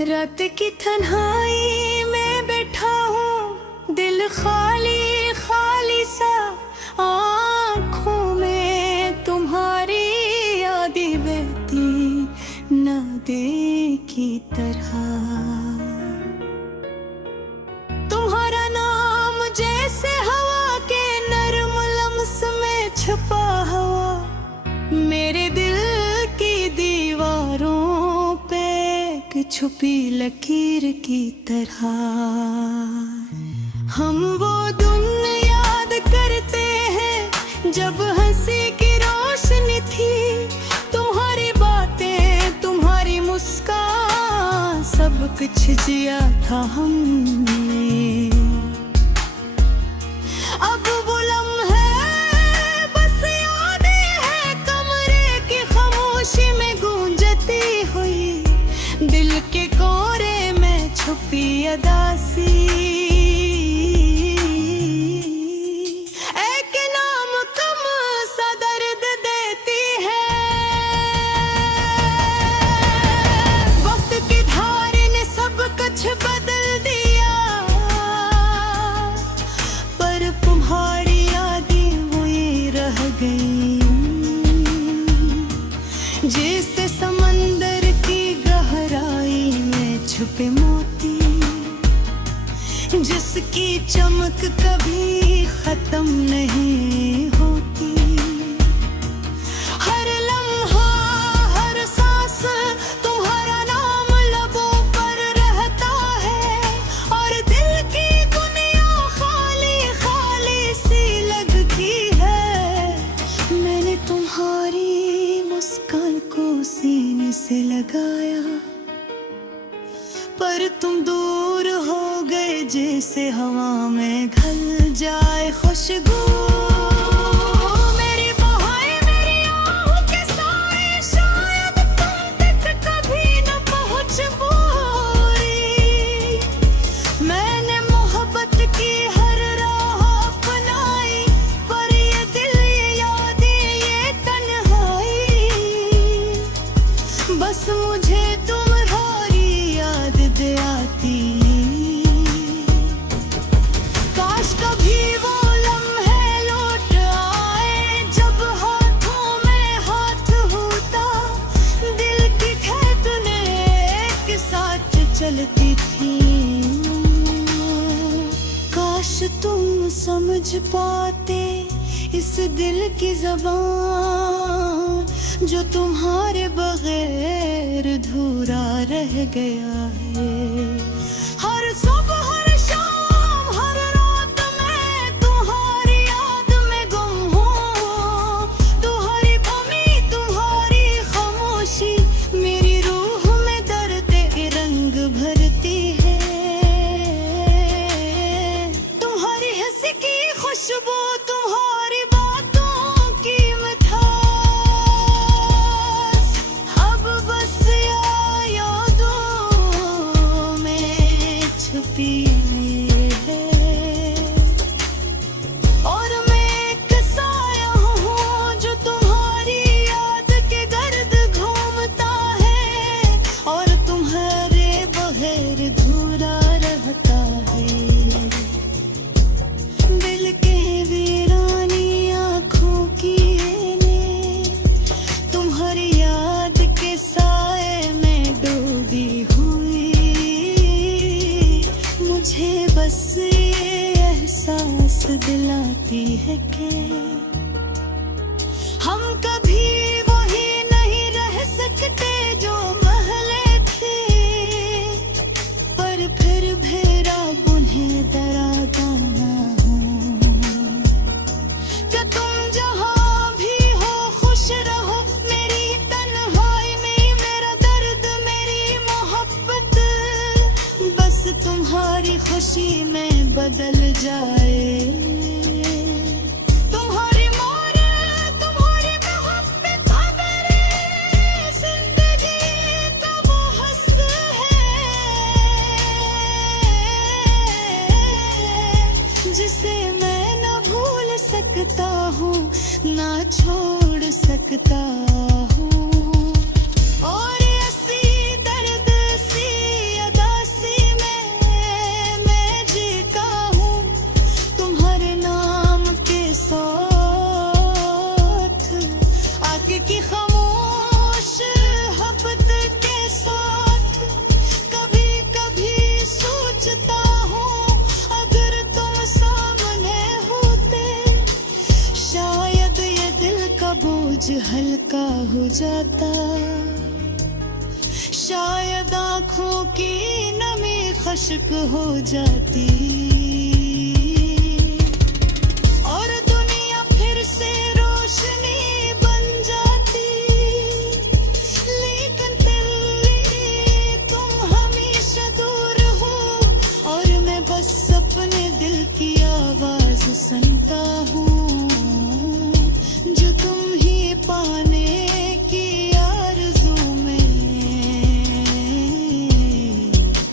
रात की तन्हाई में बैठा हूँ, दिल खाली खाली सा, आँखों में तुम्हारी यादें बहती नदी की तरह। तुम्हारा नाम जैसे हवा के नरम लम्स में छुपा हुआ, मेरे दिल की दीवारों पे एक छुपी लकीर की तरह। हम वो दिन याद करते हैं जब हंसी की रोशनी थी, तुम्हारी बातें तुम्हारी मुस्कान सब कुछ जिया था हमने। अब वो लम्हे बस यादें हैं कमरे की खामोशी में गूंजती हुई, दिल के कोरे में छुपी अदासी। एक नाम कम सा दर्द देती है, वक्त की धार ने सब कुछ बदल दिया, पर तुम्हारी यादें वही रह गई, जैसे समंदर की गहराई में छुपे मोती, जिसकी चमक कभी खत्म नहीं होती। हर लम्हा हर सांस तुम्हारा नाम लबों पर रहता है, और दिल की दुनिया खाली खाली सी लगती है। मैंने तुम्हारी मुस्कान को सीने से लगाया, पर तुम दूर हो गए जैसे हवा में घल जाए खुशबू। मेरी बहाएं मेरी आँखों के साए, शायद तुम तक कभी न पहुँच पाई। मैंने मोहब्बत की हर राह अपनाई, पर ये दिल ये यादें ये तन्हाई, बस मुझे तुम्हारी याद दे आती। काश कभी वो लम्हे लौट आए जब हाथों में हाथ होता, दिल की धड़कनें एक साथ चलती थी। काश तुम समझ पाते इस दिल की ज़बान, जो तुम्हारे बगैर अधूरा रह गया है। हर सुबह हर शाम हर रात में तुम्हारी याद में गुम हूँ, तुम्हारी कमी तुम्हारी खामोशी मेरी रूह में दर्द के रंग भरती है। तुम्हारी हंसी की खुशबू तुम्हारी बातों की मिठास, अब बस यादों में छुपी है। और मैं एक साया हूँ जो तुम्हारी याद के गर्द घूमता है, और तुम्हारे बगैर अधूरा रहता है। दिल के वीरानी आँखों की ने तुम्हारी याद के साए में डूबी हुई, मुझे बस ये एहसास दिलाती है कि हम कभी वही नहीं रह सकते जो पहले थे, पर फिर भेरा बुन्हे दरादाना हूँ। क्या तुम जहाँ भी हो खुश रहो, मेरी तन्हाई में मेरा दर्द मेरी मोहब्बत बस तुम्हारी खुशी में बदल जाए। तुम्हारी मोर तुम्हारी मोहब्बत मेरी जिंदगी का वो हंस है, जिसे मैं न भूल सकता हूँ ना छोड़ सकता हूँ। और ऐसी दर्द सी अदासी में मैं जीता हूँ, तुम्हारे नाम के साथ आके की खामोश हफ्त के साथ कभी कभी सोचता हूँ, अगर तुम सामने होते शायद ये दिल का बोझ हल्का हो जाता, शायद आँखों की नमी खश्क हो जाती और दुनिया फिर से रोशनी बन जाती। लेकिन तुम हमेशा दूर हो और मैं बस अपने दिल की आवाज सुनता हूँ, जो तुम ही पाने की आरज़ू में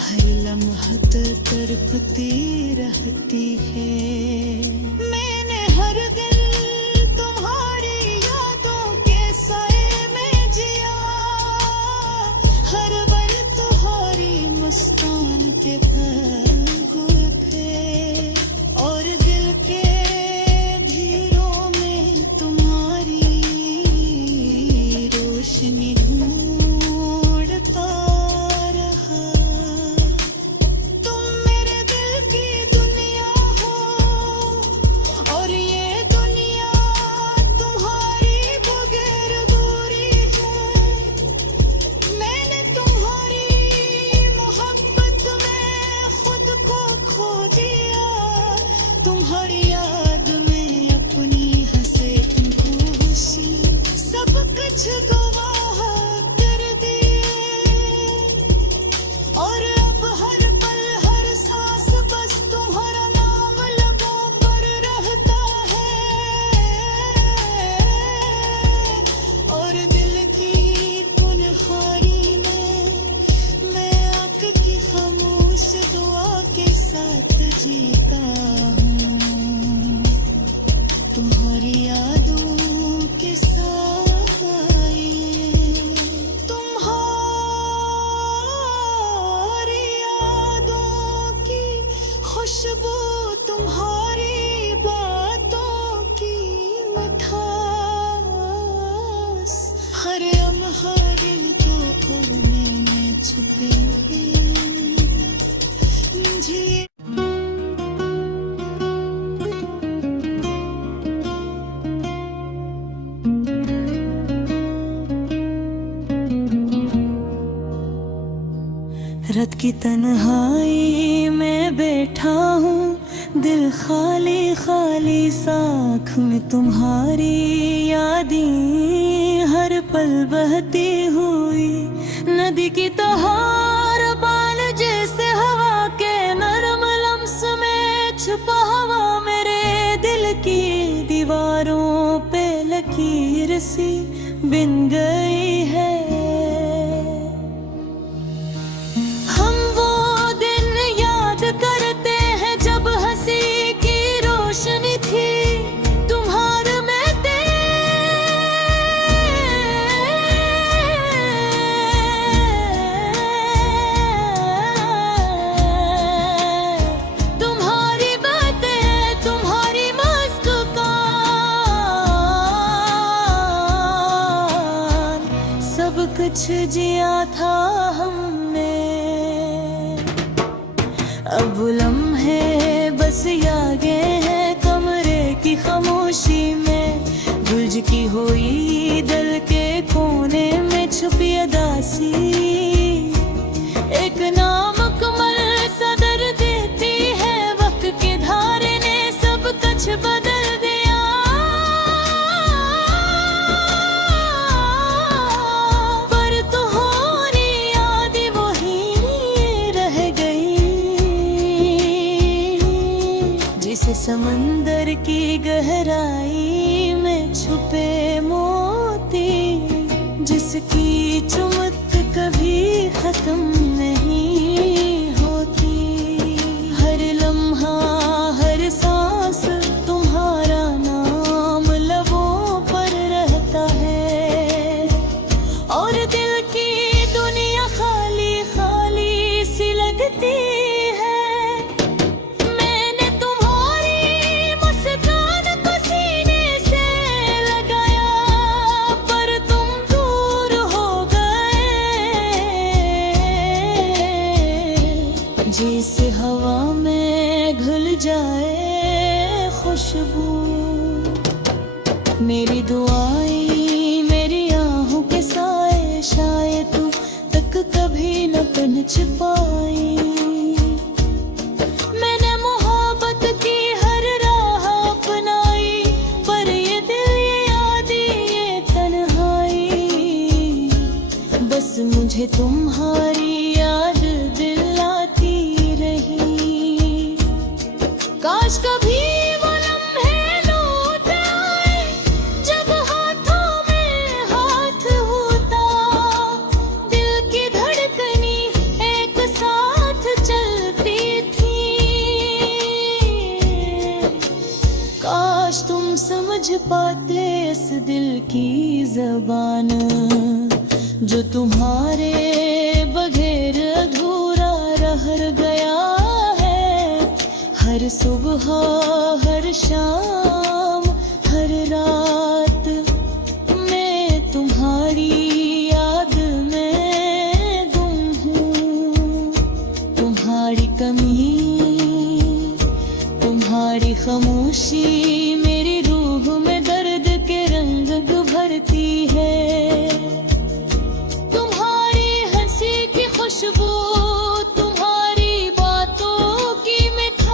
हर लम्हा तड़पती रहती है। मैंने हर दिन तुम्हारी यादों के साए में जिया, हर पल तुम्हारी मुस्कान के पहलू थे और दिल के धीरों में तुम्हारी रोशनी ढूंढता रहा। तुम मेरे दिल की दुनिया हो और ये दुनिया तुम्हारी बगैर अधूरी है। मैंने तुम्हारी मोहब्बत में खुद को खो दिया, तुम्हारी याद में अपनी हंसे खुशी सब कुछ गवाह कर दिए और अब हर पल हर सांस बस तुम्हारा नाम लबों पर रहता है और दिल की कुनहारी में मैं आँख की खामोश दुआ के साथ जीता हूँ, तुम्हारी यादों के साए, तुम्हारी यादों की खुशबू, तुम्हारी बातों की मिठास हर लम्हा दिल के कोने में छुपे जी। रात की तन्हाई में बैठा हूँ, दिल खाली खाली साख में तुम्हारी यादें हर पल बहती हुई नदी की तहार बाल जैसे हवा के नरम लम्स में छुपा हवा मेरे दिल की दीवारों पे लकीर सी बिन गई है। हम वो दिन याद करते हैं जब हंसी की रोशनी थी तुम्हार में तुम्हारी बातें तुम्हारी मुस्कान सब कुछ जिया था हमने। अब लम्हे बस यादें हैं कमरे की खामोशी में, गुलज की हुई दिल के कोने में छुपी अदासी एक नामुकम्मल सदर देती है। वक्त के धारे ने सब कुछ बदल दिया, पर तुम्हारी याद वही रह गई जिसे समंदर की गहराई में छुपे मोती, जिसकी चुमक कभी खत्म नहीं होती। हर लम्हा हर सांस तुम्हारा नाम लबों हवा में घुल जाए खुशबू। मेरी दुआएं मेरी आहों के साए शायद तू तक कभी न पहुंच पाई। मैंने मोहब्बत की हर राह अपनाई, पर ये दिल ये याद ये तन्हाई। बस मुझे तुम्हारी याद दिलाती रही। काश कभी वो लम्हे लौट आए जब हाथों में हाथ होता, दिल की धड़कनी एक साथ चलती थी। काश तुम समझ पाते इस दिल की ज़बान, जो तुम्हारे बगैर अधूरा रह गया है। हर सुबह हर शाम हर रात मैं तुम्हारी याद में गुम हूँ। तुम्हारी कमी तुम्हारी खामोशी मेरी रूह में दर्द के रंग भरती है। खुशबू तुम्हारी बातों की मिठास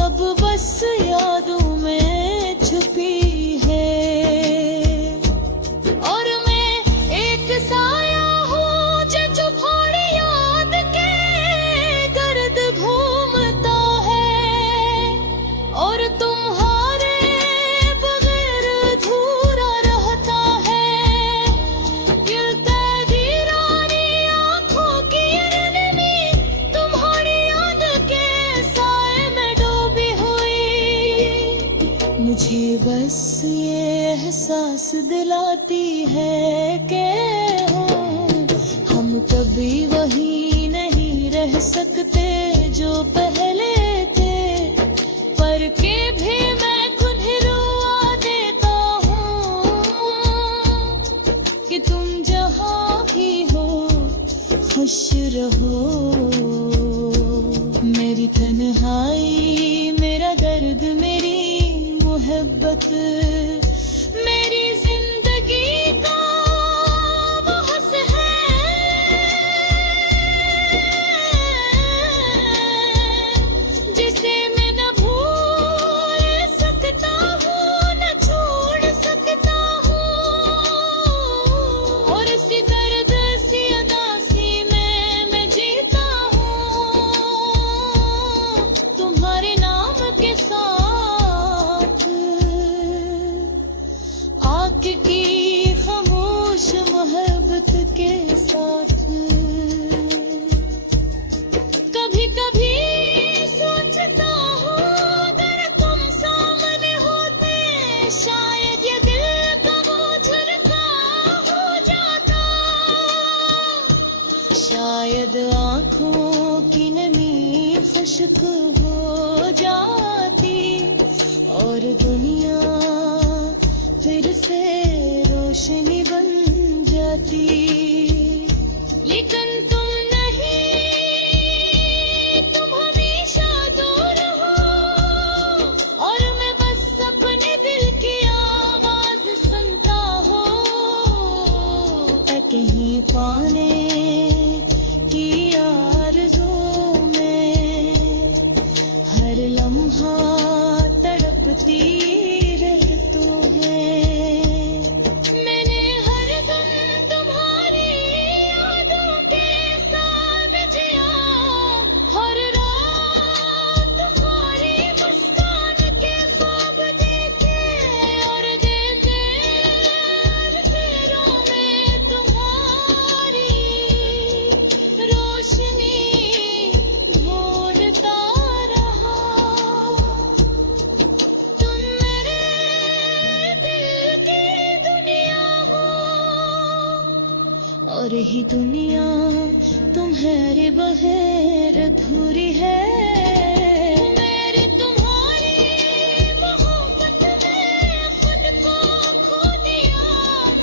अब बस यादों में छुपी है। और मैं एक साया हूँ जो फाड़ी याद के गर्द घूमता है, और तुम्हारे बगैर अधूरा रहता है। मुझे बस ये एहसास दिलाती है कि हम कभी वही नहीं रह सकते जो पहले थे। पर के भी मैं खुद रुआ देता हूँ कि तुम जहाँ भी हो खुश रहो। मेरी तन्हाई मेरा दर्द मेरी मोहब्बत मेरी जिंदगी का वो हंस है, जिसे मैं न भूल सकता हूँ न छोड़ सकता हूँ। और इसी दर्द सी उदासी में मैं जीता हूँ तुम्हारे नाम के साथ। की खामोश मोहब्बत के साथ कभी कभी सोचता हूँ अगर तुम सामने होते शायद ये दिल का वो झटका हो जाता। शायद आँखों की नमी खुश्क हो जाती और दुनिया फिर से रोशनी बन जाती। लेकिन तुम नहीं, तुम हमेशा दूर हो, और मैं बस अपने दिल की आवाज सुनता हूँ। कहीं पाने की आरज़ू में हर लम्हा तड़पती और ही दुनिया तुम्हारे बगैर अधूरी है। मेरे तुम्हारी मोहब्बत में खुद को खो दिया,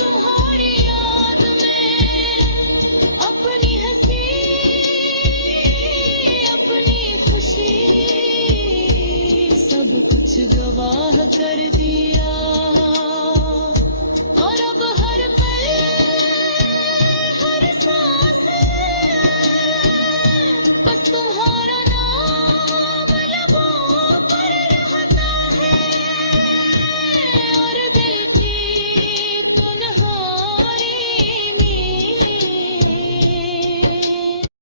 तुम्हारी याद में अपनी कुछ गवाह कर दिए